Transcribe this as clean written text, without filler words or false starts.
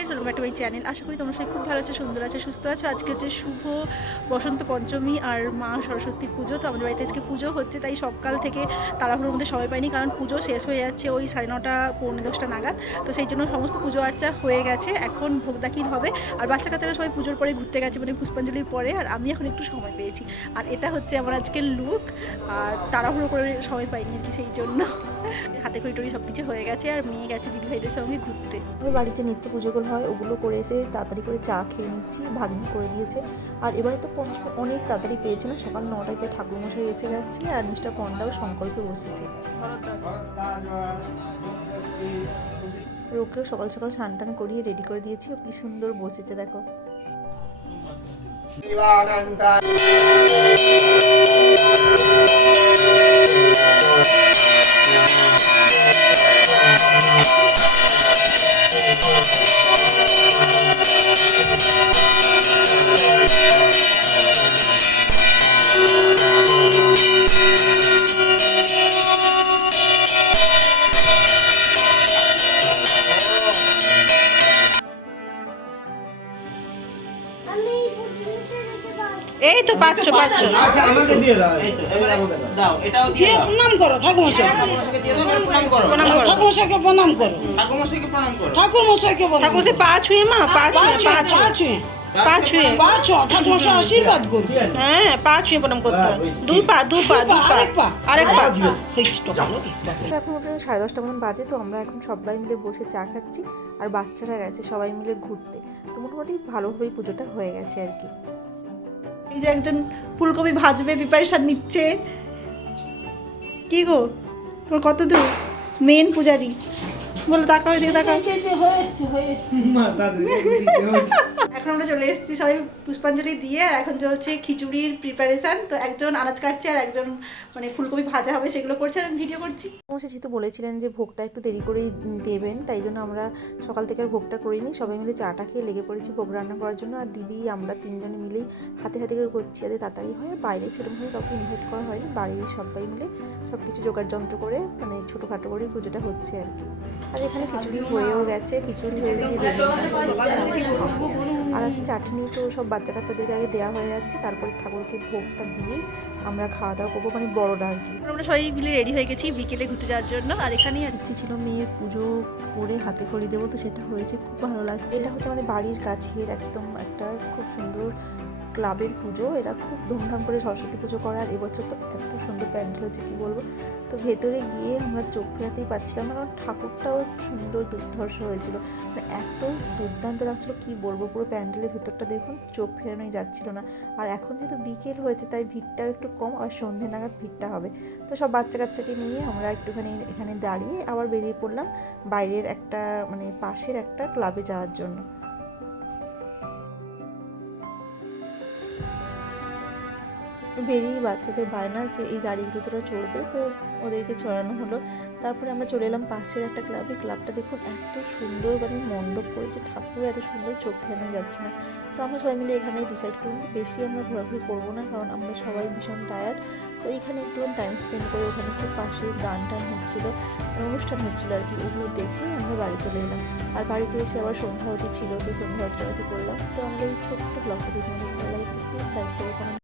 Friends, welcome back to my channel. আশা করি তোমরা সবাই খুব ভালো আছো, সুন্দর আছো, সুস্থ আছো। আজকে হচ্ছে শুভ বসন্ত পঞ্চমী আর মা সরস্বতীর পুজো। তো আমাদের বাড়িতে আজকে পুজো হচ্ছে, তাই সকাল থেকে তাড়াহুড়োর মধ্যে সবাই পাইনি, কারণ পুজো শেষ হয়ে যাচ্ছে ওই 9:30 পৌনে 10টা নাগাদ। তো সেই জন্য সমস্ত পুজো আর্চা হয়ে গেছে, এখন ভোগ দাখিল হবে। আর বাচ্চা কাচ্চারা সবাই পুজোর পরে ঘুরতে গেছে, মানে পুষ্পাঞ্জলির পরে। আর আমি এখন একটু সময় পেয়েছি, আর এটা হচ্ছে আমার আজকের লুক। আর তাড়াহুড়ো করে সময় পাইনি আর কি, সেই জন্য হাতে খড়ি টড়ি সব কিছু হয়ে গেছে। আর মেয়ে গেছে দিদিভাইদের সঙ্গে ঘুরতে। আমি বাড়িতে নিত্য পুজোগুলো হয় ওগুলো করে এসে তাড়াতাড়ি করে চা খেয়ে নিচ্ছি, ভাগ্নি করে দিয়েছে। আর এবারে তো পঞ্চমী অনেক তাড়াতাড়ি পেয়েছে না, সকাল 9টাতে ঠাকুরমশাই এসে গেছে আর মিস্টার পন্ডাও সংকল্পে বসেছে। ওকেও সকাল সকাল স্নান টান করিয়ে রেডি করে দিয়েছি, ও কি সুন্দর বসেছে দেখো। এই তো পাচ্ছ আচ্ছা আমাকে দিয়ে দাও। এই তো এবারে দাও, এটাও দিয়ে দাও। প্রণাম করো ঠাকুরমশাই, ঠাকুরমশাইকে দিয়ে দাও, প্রণাম করো। ঠাকুরমশাইকে প্রণাম করো, ঠাকুরমশাইকে প্রণাম করো। ঠাকুরমশাইকে প্রণাম ঠাকুর সে পা ছুঁয়ে মা, পা ছুঁয়ে, পা ছুঁয়ে, পা ছুঁয়ে, পা ছুঁয়ে ঠাকুরমশাই আশীর্বাদ করবে। হ্যাঁ পা ছুঁয়ে প্রণাম করতে হয়। দুই পা, দুই পা, দুই পা, আরেক পা, আরেক পা। হয়েছে তো ভালো। তো এখন ওটা 10:30 মতন বাজে, তো আমরা এখন সবাই মিলে বসে চা খাচ্ছি আর বাচ্চারা গেছে সবাই মিলে ঘুরতে। তো মোটামুটি ভালোভাবেই পুজোটা হয়ে গেছে আর কি। এই যে একজন ফুলকপি ভাজবে, প্রিপারেশন নিচ্ছে। কি গো তোমার কত দূর? মেন পূজারি বলো, তাকাও এদিকে, তাকাও। এখন আমরা চলে এসেছি সবাই পুষ্পাঞ্জলি দিয়ে, আর এখন চলছে খিচুড়ির প্রিপারেশন। তো একজন আনাজ কাটছে আর একজন মানে ফুলকপি ভাজা হবে সেগুলো করছে, আর আমি ভিডিও করছি। মশাই যেহেতু বলেছিলেন যে ভোগটা একটু দেরি করেই দেবেন, তাই জন্য আমরা সকাল থেকে আর ভোগটা করিনি, সবাই মিলে চাটা খেয়ে লেগে পড়েছি ভোগ রান্না করার জন্য। আর দিদি আমরা তিনজনে মিলেই হাতে হাতে করে করছি যাতে তাড়াতাড়ি হয়। আর বাইরে সেরকমভাবে কাউকে ইনভাইট করা হয়নি, বাড়ির সবাই মিলে সব কিছু জোগাড় যন্ত্র করে মানে ছোটোখাটো করেই পুজোটা হচ্ছে আর কি। আর এখানে খিচুড়ি হয়েও গেছে, খিচুড়ি হয়েছে, আর আছে চাটনি। তো সব বাচ্চা কাচ্চাদেরকে আগে দেওয়া হয়ে যাচ্ছে, তারপরে ঠাকুরকে ভোগটা দিয়ে আমরা খাওয়া দাওয়া করবো, মানে বড়রা আর কি। আমরা সবাই মিলে রেডি হয়ে গেছি বিকেলে ঘুরতে যাওয়ার জন্য। আর এখানেই ইচ্ছে ছিল মেয়ের পুজো করে হাতে খড়ি দেবো, তো সেটা হয়েছে, খুব ভালো লাগছে। এটা হচ্ছে আমাদের বাড়ির কাছের একদম একটা খুব সুন্দর ক্লাবের পুজো। এরা খুব ধুমধাম করে সরস্বতী পুজো করে, আর এবছর তো এত সুন্দর প্যান্ডেল হয়েছে কি বলবো। তো ভেতরে গিয়ে আমরা চোখ ফেরাতেই পাচ্ছিলাম না, কারণ ঠাকুরটাও সুন্দর দুর্ধর্ষ হয়েছিল, মানে এত দুর্দান্ত লাগছিল কি বলবো। পুরো প্যান্ডেলের ভেতরটা দেখুন, চোখ ফেরানোই যাচ্ছিল না। আর এখন যেহেতু বিকেল হয়েছে তাই ভিড়টাও একটু কম, আর সন্ধে নাগাদ ভিড়টা হবে। তো সব বাচ্চা কাচ্চাকে নিয়ে আমরা একটুখানি এখানে দাঁড়িয়ে আবার বেরিয়ে পড়লাম বাইরের একটা মানে পাশের একটা ক্লাবে যাওয়ার জন্য। বেরিয়ে বাচ্চাদের বায়না যে এই গাড়িগুলোতে ওরা চড়বে, তো ওদেরকে চড়ানো হলো। তারপরে আমরা চলে এলাম পাশের একটা ক্লাবে। ক্লাবটা দেখুন এত সুন্দর, মানে মণ্ডপ করেছে, ঠাকুর এত সুন্দর, চোখ ফেরানো যাচ্ছে না। তো আমরা সবাই মিলে এখানেই ডিসাইড করলাম যে বেশি আমরা ঘোরাঘুরি করবো না, কারণ আমরা সবাই ভীষণ টায়ার্ড। তো এইখানে একটু টাইম স্পেন্ড করে, ওখানে খুব পাশে গান টান হচ্ছিলো, অনুষ্ঠান হচ্ছিলো আর কি, ওগুলো দেখে আমরা বাড়ি চলে এলাম। আর বাড়িতে এসে আবার সন্ধ্যাবতী ছিল, তো সন্ধ্যাবতী করলাম। তো আমাদের এই ছোট্ট ব্লগটা দেখে আমাদের ভালো লাগে, লাইক করে